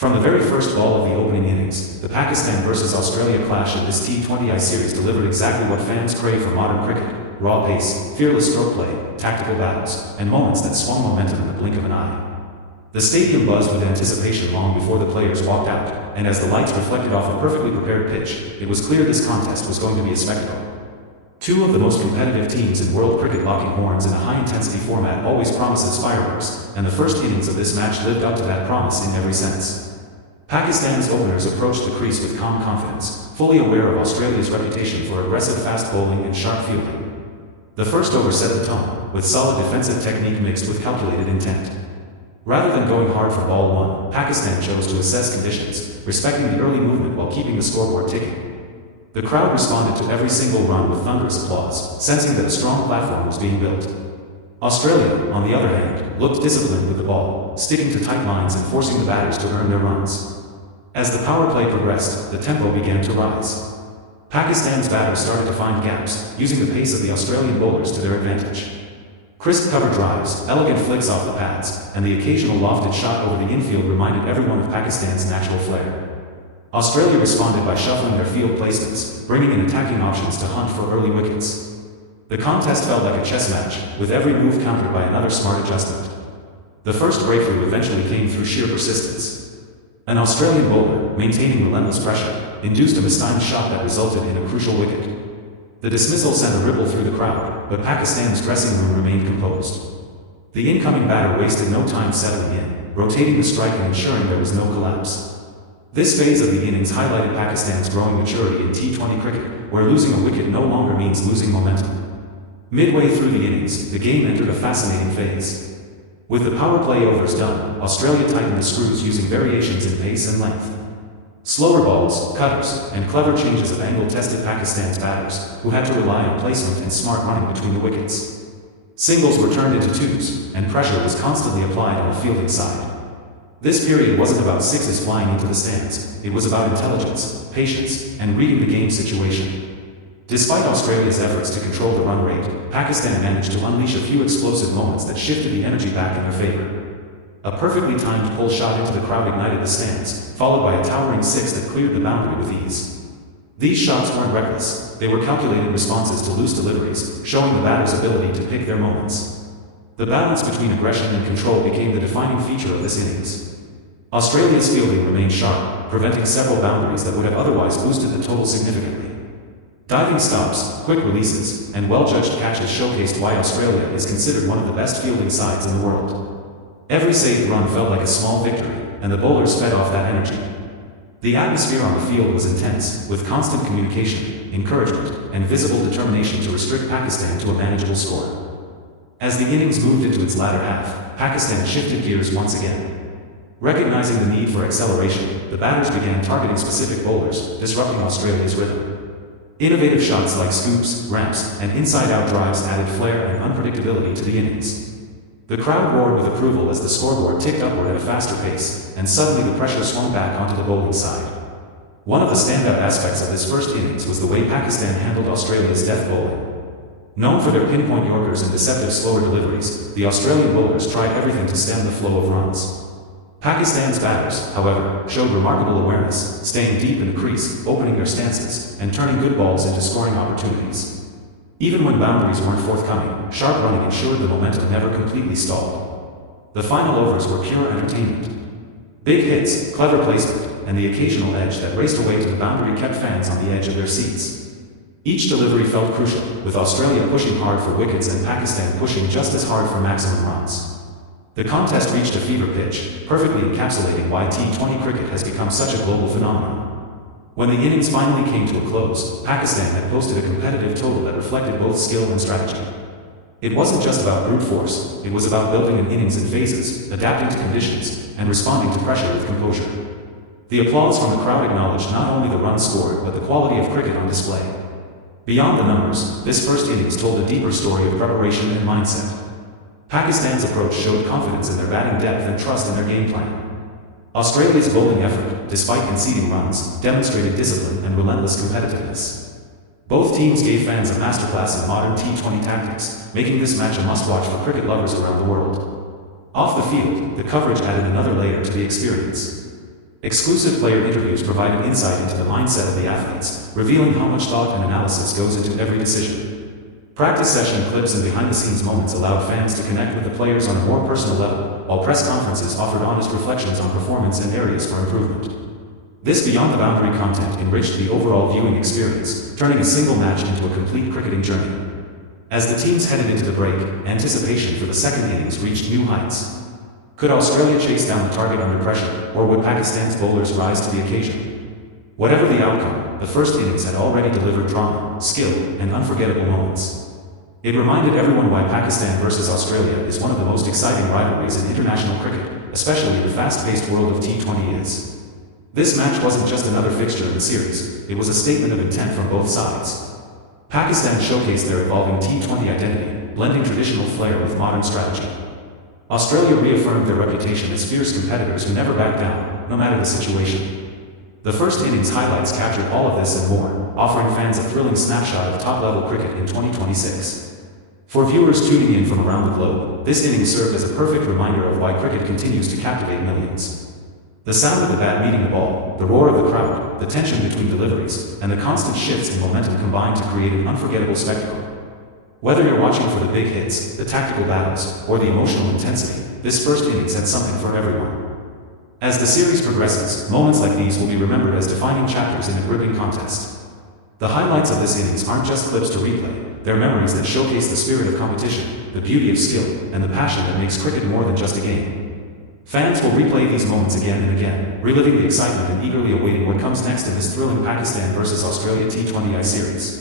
From the very first ball of the opening innings, the Pakistan vs Australia clash of this T20I series delivered exactly what fans crave for modern cricket: raw pace, fearless stroke play, tactical battles, and moments that swung momentum in the blink of an eye. The stadium buzzed with anticipation long before the players walked out, and as the lights reflected off a perfectly prepared pitch, it was clear this contest was going to be a spectacle. Two of the most competitive teams in world cricket locking horns in a high-intensity format always promises fireworks, and the first innings of this match lived up to that promise in every sense. Pakistan's openers approached the crease with calm confidence, fully aware of Australia's reputation for aggressive fast bowling and sharp fielding. The first over set the tone, with solid defensive technique mixed with calculated intent. Rather than going hard for ball one, Pakistan chose to assess conditions, respecting the early movement while keeping the scoreboard ticking. The crowd responded to every single run with thunderous applause, sensing that a strong platform was being built. Australia, on the other hand, looked disciplined with the ball, sticking to tight lines and forcing the batters to earn their runs. As the power play progressed, the tempo began to rise. Pakistan's batters started to find gaps, using the pace of the Australian bowlers to their advantage. Crisp cover drives, elegant flicks off the pads, and the occasional lofted shot over the infield reminded everyone of Pakistan's natural flair. Australia responded by shuffling their field placements, bringing in attacking options to hunt for early wickets. The contest felt like a chess match, with every move countered by another smart adjustment. The first breakthrough eventually came through sheer persistence. An Australian bowler, maintaining relentless pressure, induced a mistimed shot that resulted in a crucial wicket. The dismissal sent a ripple through the crowd, but Pakistan's dressing room remained composed. The incoming batter wasted no time settling in, rotating the strike and ensuring there was no collapse. This phase of the innings highlighted Pakistan's growing maturity in T20 cricket, where losing a wicket no longer means losing momentum. Midway through the innings, the game entered a fascinating phase. With the power play overs done, Australia tightened the screws using variations in pace and length. Slower balls, cutters, and clever changes of angle tested Pakistan's batters, who had to rely on placement and smart running between the wickets. Singles were turned into twos, and pressure was constantly applied on the fielding side. This period wasn't about sixes flying into the stands, it was about intelligence, patience, and reading the game situation. Despite Australia's efforts to control the run rate, Pakistan managed to unleash a few explosive moments that shifted the energy back in their favor. A perfectly timed pull shot into the crowd ignited the stands, followed by a towering six that cleared the boundary with ease. These shots weren't reckless, they were calculated responses to loose deliveries, showing the batter's ability to pick their moments. The balance between aggression and control became the defining feature of this innings. Australia's fielding remained sharp, preventing several boundaries that would have otherwise boosted the total significantly. Diving stops, quick releases, and well-judged catches showcased why Australia is considered one of the best fielding sides in the world. Every saved run felt like a small victory, and the bowlers fed off that energy. The atmosphere on the field was intense, with constant communication, encouragement, and visible determination to restrict Pakistan to a manageable score. As the innings moved into its latter half, Pakistan shifted gears once again. Recognizing the need for acceleration, the batters began targeting specific bowlers, disrupting Australia's rhythm. Innovative shots like scoops, ramps, and inside-out drives added flair and unpredictability to the innings. The crowd roared with approval as the scoreboard ticked upward at a faster pace, and suddenly the pressure swung back onto the bowling side. One of the standout aspects of this first innings was the way Pakistan handled Australia's death bowling. Known for their pinpoint yorkers and deceptive slower deliveries, the Australian bowlers tried everything to stem the flow of runs. Pakistan's batters, however, showed remarkable awareness, staying deep in the crease, opening their stances, and turning good balls into scoring opportunities. Even when boundaries weren't forthcoming, sharp running ensured the momentum never completely stalled. The final overs were pure entertainment. Big hits, clever placement, and the occasional edge that raced away to the boundary kept fans on the edge of their seats. Each delivery felt crucial, with Australia pushing hard for wickets and Pakistan pushing just as hard for maximum runs. The contest reached a fever pitch, perfectly encapsulating why T20 cricket has become such a global phenomenon. When the innings finally came to a close, Pakistan had posted a competitive total that reflected both skill and strategy. It wasn't just about brute force, it was about building an innings in phases, adapting to conditions, and responding to pressure with composure. The applause from the crowd acknowledged not only the runs scored but the quality of cricket on display. Beyond the numbers, this first innings told a deeper story of preparation and mindset. Pakistan's approach showed confidence in their batting depth and trust in their game plan. Australia's bowling effort, despite conceding runs, demonstrated discipline and relentless competitiveness. Both teams gave fans a masterclass in modern T20 tactics, making this match a must-watch for cricket lovers around the world. Off the field, the coverage added another layer to the experience. Exclusive player interviews provided insight into the mindset of the athletes, revealing how much thought and analysis goes into every decision. Practice session clips and behind-the-scenes moments allowed fans to connect with the players on a more personal level, while press conferences offered honest reflections on performance and areas for improvement. This beyond-the-boundary content enriched the overall viewing experience, turning a single match into a complete cricketing journey. As the teams headed into the break, anticipation for the second innings reached new heights. Could Australia chase down the target under pressure, or would Pakistan's bowlers rise to the occasion? Whatever the outcome, the first innings had already delivered drama, skill, and unforgettable moments. It reminded everyone why Pakistan versus Australia is one of the most exciting rivalries in international cricket, especially in the fast-paced world of T20 is. This match wasn't just another fixture in the series, it was a statement of intent from both sides. Pakistan showcased their evolving T20 identity, blending traditional flair with modern strategy. Australia reaffirmed their reputation as fierce competitors who never back down, no matter the situation. The first innings highlights captured all of this and more, offering fans a thrilling snapshot of top-level cricket in 2026. For viewers tuning in from around the globe, this innings served as a perfect reminder of why cricket continues to captivate millions. The sound of the bat meeting the ball, the roar of the crowd, the tension between deliveries, and the constant shifts in momentum combined to create an unforgettable spectacle. Whether you're watching for the big hits, the tactical battles, or the emotional intensity, this first innings had something for everyone. As the series progresses, moments like these will be remembered as defining chapters in a gripping contest. The highlights of this innings aren't just clips to replay, they're memories that showcase the spirit of competition, the beauty of skill, and the passion that makes cricket more than just a game. Fans will replay these moments again and again, reliving the excitement and eagerly awaiting what comes next in this thrilling Pakistan versus Australia T20I series.